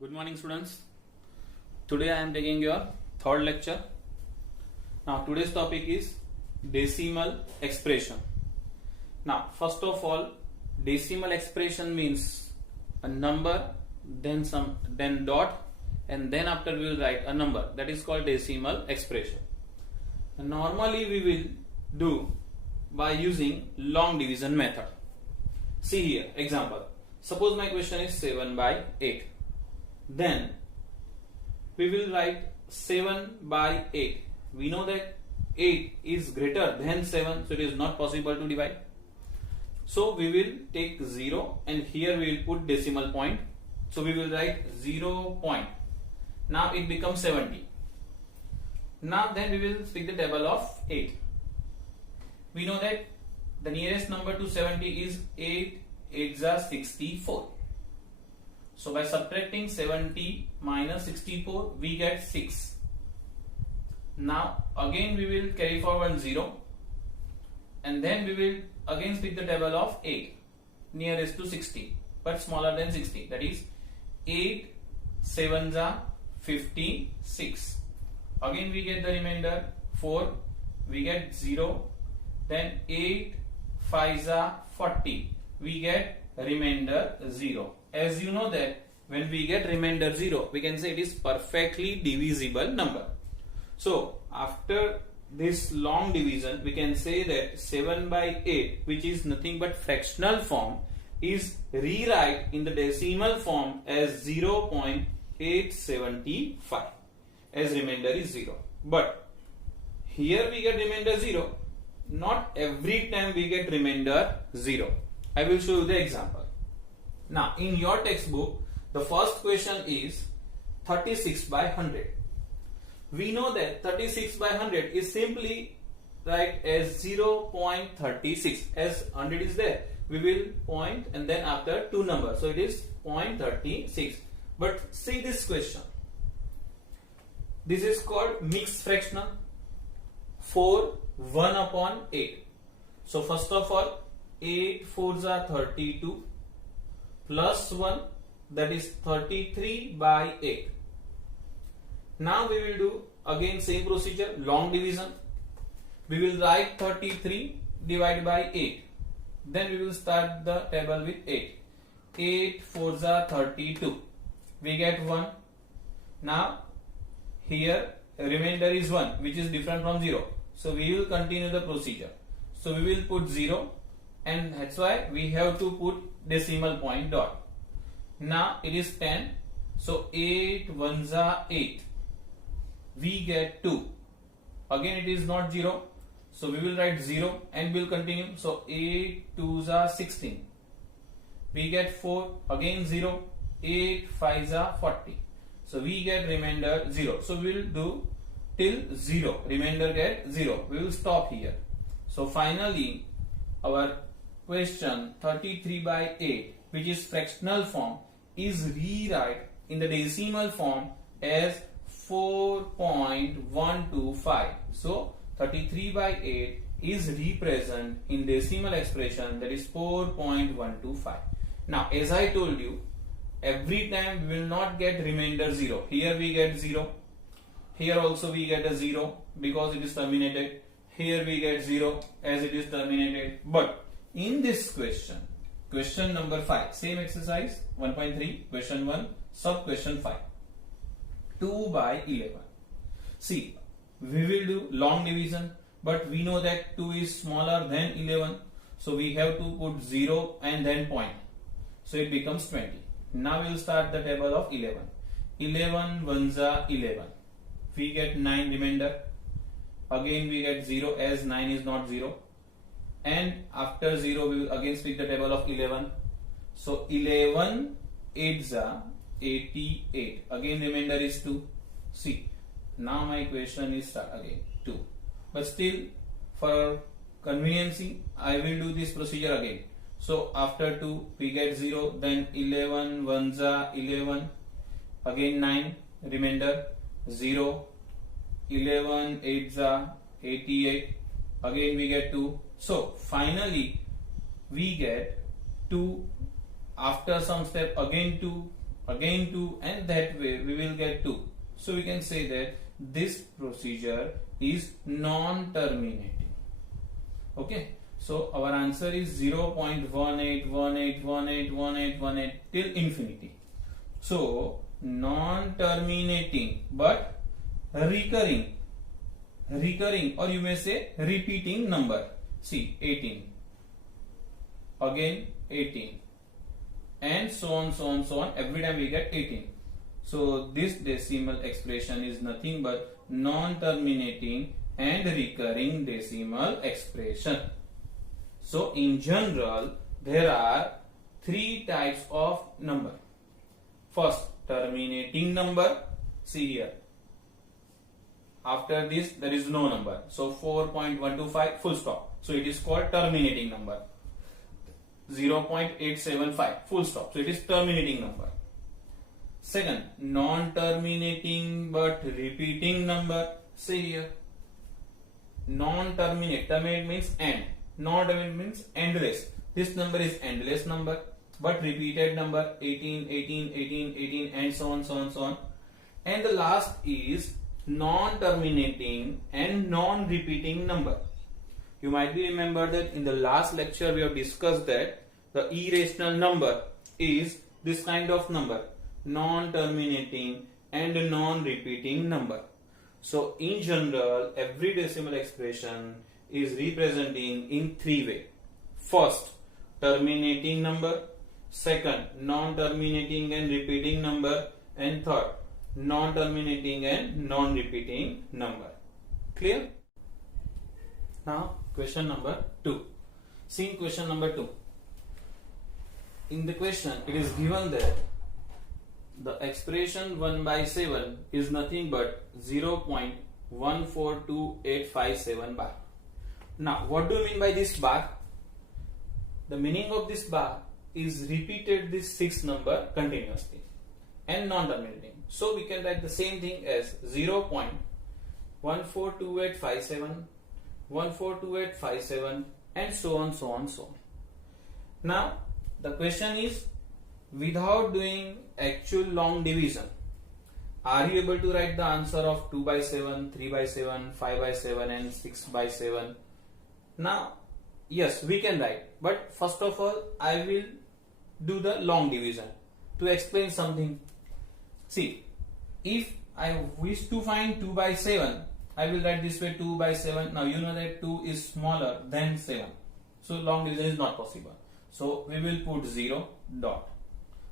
Good morning, students. Today I am taking your third lecture. Now today's topic is decimal expression. Now first of all, decimal expression means a number, then dot, and then after we will write a number. That is called decimal expression. And normally we will do by using long division method. See here, example. Suppose my question is 7 by 8. Then we will write 7 by 8. We know that 8 is greater than 7, so it is not possible to divide. So we will take 0 and here we will put decimal point. So we will write 0 point. Now it becomes 70. Now then we will pick the table of 8. We know that the nearest number to 70 is 8 8s are 64. So by subtracting 70 minus 64, we get 6. Now again we will carry forward 0 and then we will again split the table of 8 nearest to 60 but smaller than 60. That is 8 7s are 56. Again we get the remainder 4, we get 0, then 8 5s are 40. We get remainder 0. As you know that when we get remainder 0, we can say it is perfectly divisible number. So after this long division, we can say that 7 by 8, which is nothing but fractional form, is rewrite in the decimal form as 0.875 as remainder is 0. But here we get remainder 0. Not every time we get remainder 0. I will show you the example. Now in your textbook, the first question is 36 by 100. We know that 36 by 100 is simply write as 0.36. As 100 is there, we will point and then after two numbers. So it is 0.36. But see this question. This is called mixed fractional. 4 1 upon 8. So first of all, 8 4s are 32 plus 1, that is 33 by 8. Now we will do again same procedure, long division. We will write 33 divided by 8. Then we will start the table with 8. 8 4s are 32. We get 1. Now here remainder is 1, which is different from 0. So we will continue the procedure. So we will put 0 and that's why we have to put decimal point dot. Now it is 10. So 8 1s are 8. We get 2. Again it is not 0. So we will write 0 and we will continue. So 8 2s are 16. We get 4. Again 0. 8 5s are 40. So we get remainder 0. So we will do till 0. Remainder get 0. We will stop here. So finally our question 33 by 8, which is fractional form, is rewrite in the decimal form as 4.125. So 33 by 8 is represent in decimal expression, that is 4.125. Now as I told you, every time we will not get remainder 0. Here we get 0. Here also we get a 0 because it is terminated. Here we get 0 as it is terminated. But in this question, question number 5, same exercise 1.3, question 1, sub question 5, 2 by 11. See, we will do long division, but we know that 2 is smaller than 11. So we have to put 0 and then point. So it becomes 20. Now we will start the table of 11. 11 1s are 11. We get 9 remainder. Again we get 0 as 9 is not 0. And after 0 we will again split the table of 11. So 11 8s are 88. Again remainder is 2. See, now my question is start again 2. But still for conveniency I will do this procedure again. So after 2 we get 0, then 11 1s are 11. Again 9 remainder 0. 11 8s are 88. Again we get 2. So finally we get 2 after some step again 2 again 2, and that way we will get 2. So we can say that this procedure is non-terminating. Okay, so our answer is 0.1818181818 till infinity. So non-terminating but recurring, or you may say repeating number. See, 18, again 18, and so on, so on, so on. Every time we get 18. So this decimal expression is nothing but non-terminating and recurring decimal expression. So in general, there are 3 types of number. First, terminating number. See here. After this, there is no number. So 4.125, full stop. So it is called terminating number. 0.875, full stop. So it is terminating number. Second, non-terminating but repeating number. See here. Non-terminate. Terminate means end. Non-terminate means endless. This number is endless number, but repeated number 18, 18, 18, 18, and so on, so on, so on. And the last is non-terminating and non-repeating number. You might be remember that in the last lecture we have discussed that the irrational number is this kind of number, non-terminating and non-repeating number. So in general, every decimal expression is representing in 3 ways. First, terminating number. Second, non-terminating and repeating number. And third, non-terminating and non-repeating number. Clear? Now question number 2. See question number 2. In the question it is given that the expression 1 by 7 is nothing but 0.142857 bar. Now what do you mean by this bar? The meaning of this bar is repeated this 6 number continuously and non-terminating. So we can write the same thing as 0.142857, 142857, and so on, so on, so on. Now the question is, without doing actual long division, are you able to write the answer of 2 by 7, 3 by 7, 5 by 7 and 6 by 7? Now yes, we can write, but first of all I will do the long division to explain something. See, if I wish to find 2 by 7, I will write this way 2 by 7. Now you know that 2 is smaller than 7. So long division is not possible. So we will put 0 dot.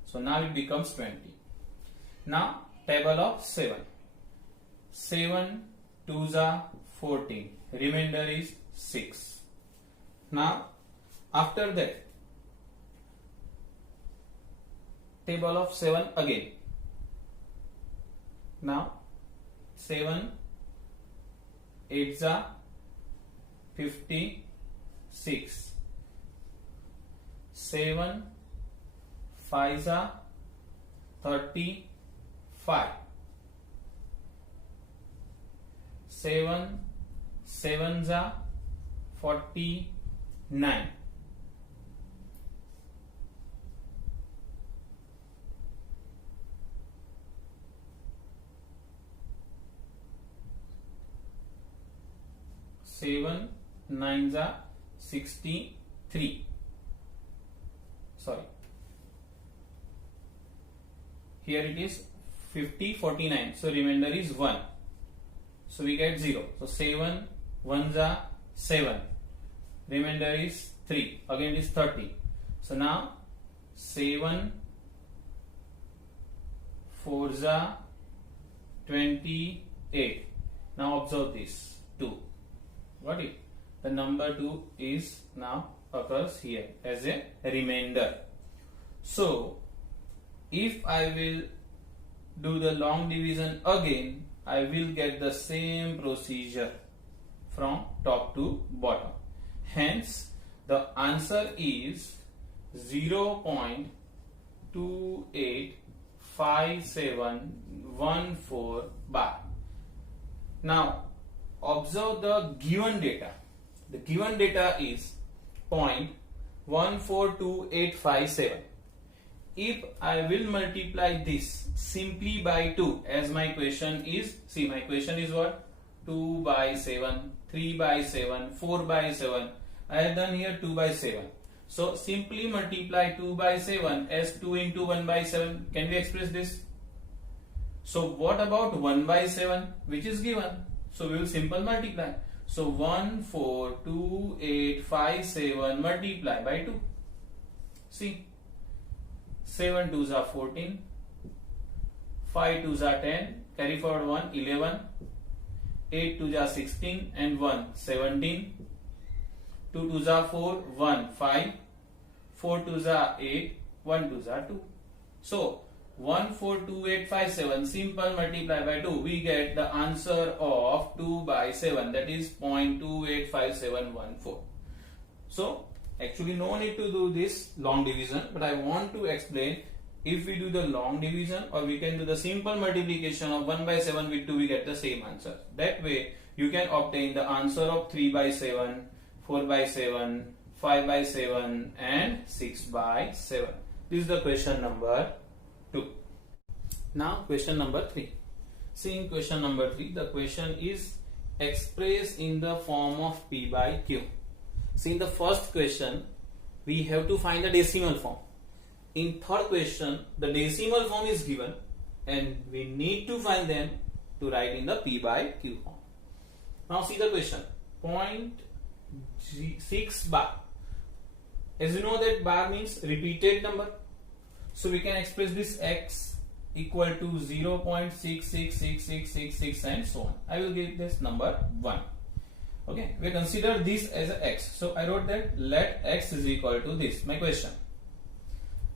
So now it becomes 20. Now table of 7. 7 2s are 14. Remainder is 6. Now after that, table of 7 again. Now 7 8s are 56. 7 5s are 35. 7 7s are 49. 7 9s are 63. Sorry, here it is 50 49. So remainder is 1. So we get 0. So 7 1s are 7. Remainder is 3. Again it is 30. So now 7 4s are 28. Now observe this 2. Got it? The number 2 is now occurs here as a remainder. So if I will do the long division again, I will get the same procedure from top to bottom. Hence the answer is 0.285714 bar. Now observe the given data. The given data is 0.142857. if I will multiply this simply by 2, as my question is, see my question is what? 2 by 7, 3 by 7, 4 by 7. I have done here 2 by 7. So simply multiply 2 by 7 as 2 into 1 by 7. Can we express this? So what about 1 by 7, which is given? So we will simple multiply. So 1, 4, 2, 8, 5, 7 multiply by 2. See, 7 2s are 14, 5 2s are 10, carry forward 1, 11, 8 2s are 16 and 1, 17, 2 2s are 4, 1, 5, 4 2s are 8, 1 2s are 2. So 1, 4, 2, 8, 5, 7 simple multiply by 2, we get the answer of 2 by 7, that is 0.285714. So actually no need to do this long division, but I want to explain, if we do the long division or we can do the simple multiplication of 1 by 7 with 2, we get the same answer. That way you can obtain the answer of 3 by 7, 4 by 7, 5 by 7 and 6 by 7. This is the question number 2. Now question number 3. See, in question number 3, the question is expressed in the form of P by Q. See, in the first question we have to find the decimal form. In third question the decimal form is given and we need to find them to write in the P by Q form. Now see the question, 0.6 bar. As you know that bar means repeated number. So we can express this x equal to 0.666666 and so on. I will give this number 1. Okay, we consider this as a x. So I wrote that let x is equal to this, my question.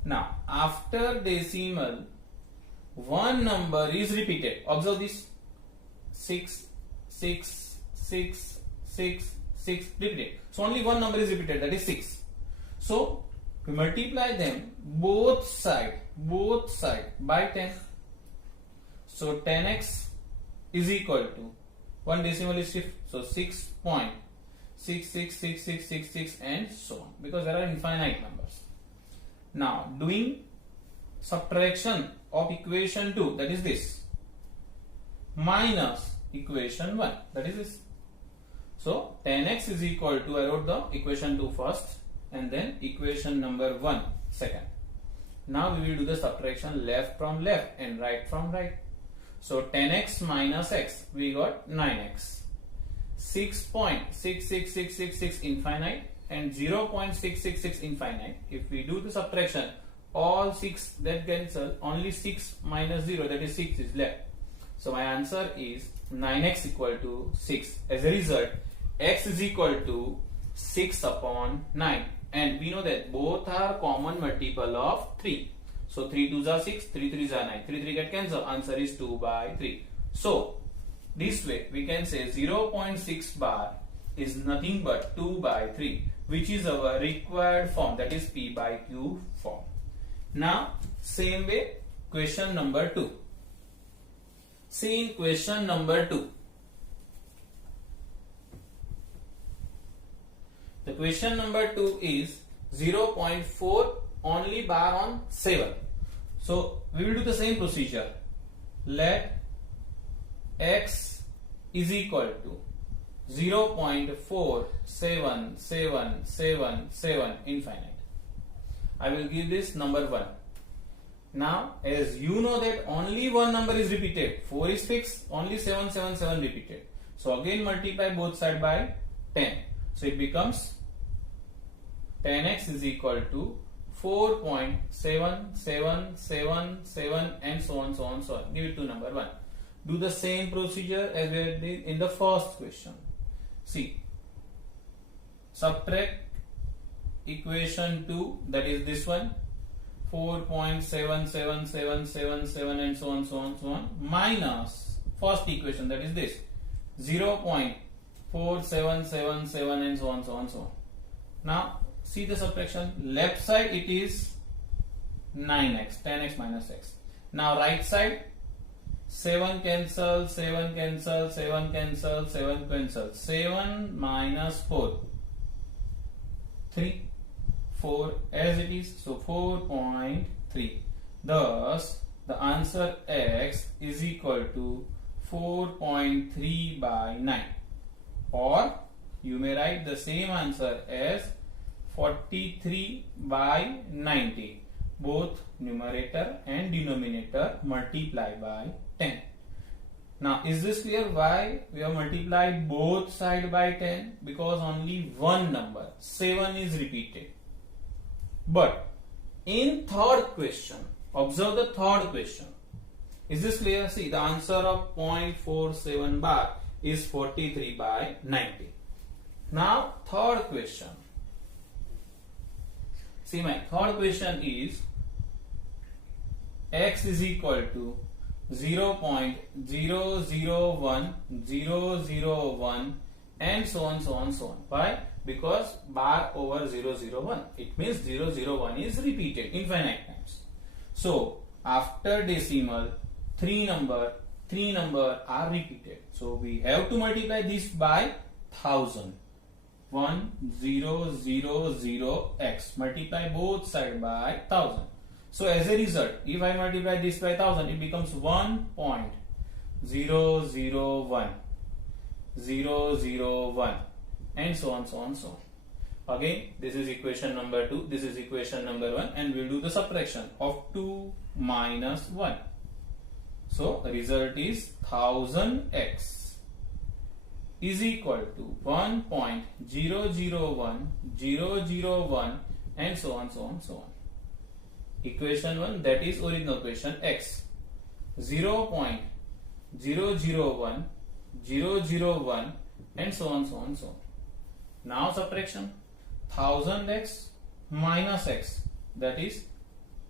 Now after decimal, one number is repeated. Observe this, 6, 6, 6, 6, 6 repeated. So only one number is repeated, that is 6. So we multiply them both side by 10. So 10x is equal to, one decimal is shift, so 6.666666 and so on, because there are infinite numbers. Now doing subtraction of equation 2, that is this, minus equation 1, that is this. So 10x is equal to, I wrote the equation 2 first and then equation number 1 second. Now we will do the subtraction left from left and right from right. So 10x minus x, we got 9x. 6.66666 infinite and 0.666 infinite. If we do the subtraction, all 6 that cancel, only 6 minus 0, that is 6 is left. So my answer is 9x equal to 6. As a result, x is equal to 6 upon 9. And we know that both are common multiple of 3. So 3 2s are 6, 3 3s are 9. 3 3 get cancelled. Answer is 2 by 3. So this way we can say 0.6 bar is nothing but 2 by 3, which is our required form, that is P by Q form. Now same way question number 2. See, in question number 2, the question number 2 is 0.4 only bar on 7. So we will do the same procedure. Let x is equal to 0.47777 infinite. I will give this number 1. Now as you know that only one number is repeated, 4 is fixed, only 777 repeated. So again multiply both sides by 10. So it becomes 10x is equal to 4.7777 and so on, so on, so on. Give it to number 1. Do the same procedure as we did in the first question. See, subtract equation 2, that is this one, 4.77777 and so on, so on, so on, minus first equation, that is this, 0.4777 and so on, so on, so on. Now see the subtraction. Left side it is 9x, 10x minus x. Now right side, 7 cancel, 7 cancel, 7 cancel, 7 cancel. 7 minus 4, 3, 4 as it is. So 4.3. by 90. Both numerator and denominator multiply by 10. Now, is this clear why we have multiplied both side by 10? Because only one number, 7, is repeated. But in third question, observe the third question. Is this clear? See, the answer of 0.47 bar is 43 by 90. Now, third question. See, my third question is x is equal to 0.001001 and so on, so on, so on. Why? Because bar over 001. It means 001 is repeated infinite times. So, after decimal, three number are repeated. So, we have to multiply this by 1000. 1000x. Multiply both sides by 1000. So as a result, if I multiply this by 1000, it becomes 1.001 and so on, so on, so on. Again, this is equation number 2, this is equation number 1, and we'll do the subtraction of 2 minus 1. So the result is 1000x is equal to 1.001001 and so on, so on, so on. Equation 1, that is original question, x 0.001001 and so on, so on, so on. Now subtraction, 1000x minus x, that is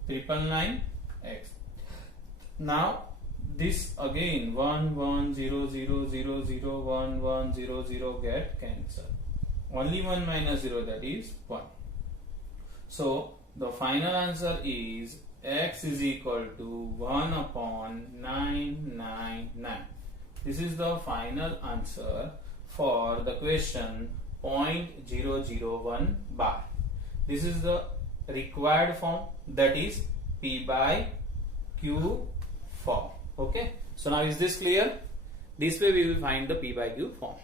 999x. Now this again 1100001100 get cancelled. Only 1 minus 0, that is 1. So the final answer is x is equal to 1 upon 999. This is the final answer for the question 0.001 bar. This is the required form, that is P by Q form. Okay. So now is this clear? This way we will find the P by Q form.